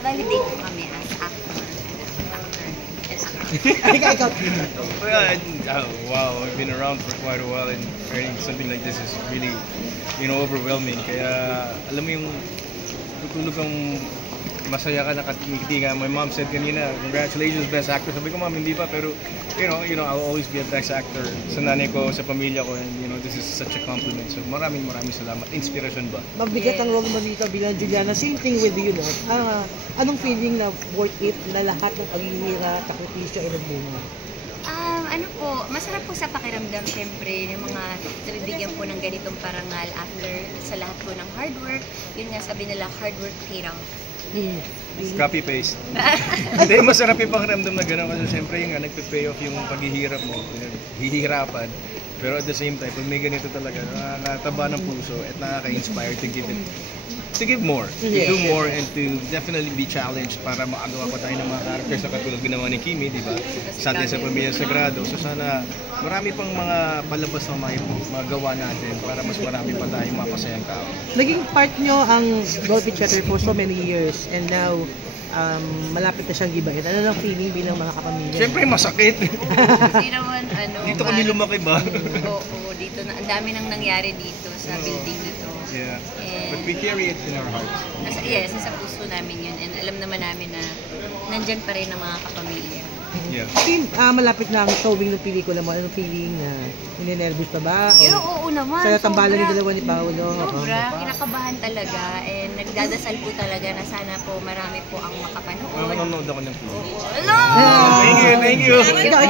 validate po kami as actor and actress. Ikaw. Wow, I've been around for quite a while and earning something like this is really, overwhelming. Kaya, alam mo yung tutulog kang masaya ka, nakatitigil ka. My mom said kanina, congratulations, best actor. Sabi ko, ma'am, hindi pa, pero, I'll always be a best actor sa nanay ko, sa pamilya ko, and, this is such a compliment. So, maraming salamat. Inspirasyon ba? Mabigat ang role mo dito bilang Juliana. Same thing with you, no? Anong feeling na worth it na lahat ng paghihirap, sakripisyo ay nagbunga? Masarap po sa pakiramdam, syempre, yung mga nabibigyan po ng ganitong parangal after sa lahat po ng hard work. Yun nga sabi nila, hard work paid off. Copy paste. Hindi, masarap yung pakiramdam na gano'n kasi syempre yung nagpe-pay off yung paghihirap mo, hihirapan. Pero at the same time, pag may ganito talaga, nakakataba ng puso at nakaka-inspire to give more, to do more, and to definitely be challenged para makagawa pa tayo ng mga characters na katulad ginawa ni Kimi, di ba? Sa atin sa Pamilya Sagrado. So sana marami pang mga palabas na magawa natin para mas marami pa tayong mapasayang tao. Naging part nyo ang Dolphy Theater for so many years and now malapit na siyang gibahin. Ano lang feeling bilang mga kapamilya? Siyempre masakit. Hindi naman, Dito kami lumaki ba? Oo, dito na. Ang dami nang nangyari dito sa building dito. Yeah. And, But we carry it in our hearts. Yes, nasa puso namin yun. And alam naman namin na nandyan pa rin ang mga kapamilya. Yeah. Malapit na ang showing ng pelikula mo. Anong feeling na ninenervous pa ba? Pero oo naman. Sa tambalan sobra. ng dalawa ni Paolo. Sobra. Kinakabahan talaga. And nagdadasal po talaga na sana po marami po ang makapanood. Manonood ako ng film. Hello! Thank you. Ikaw,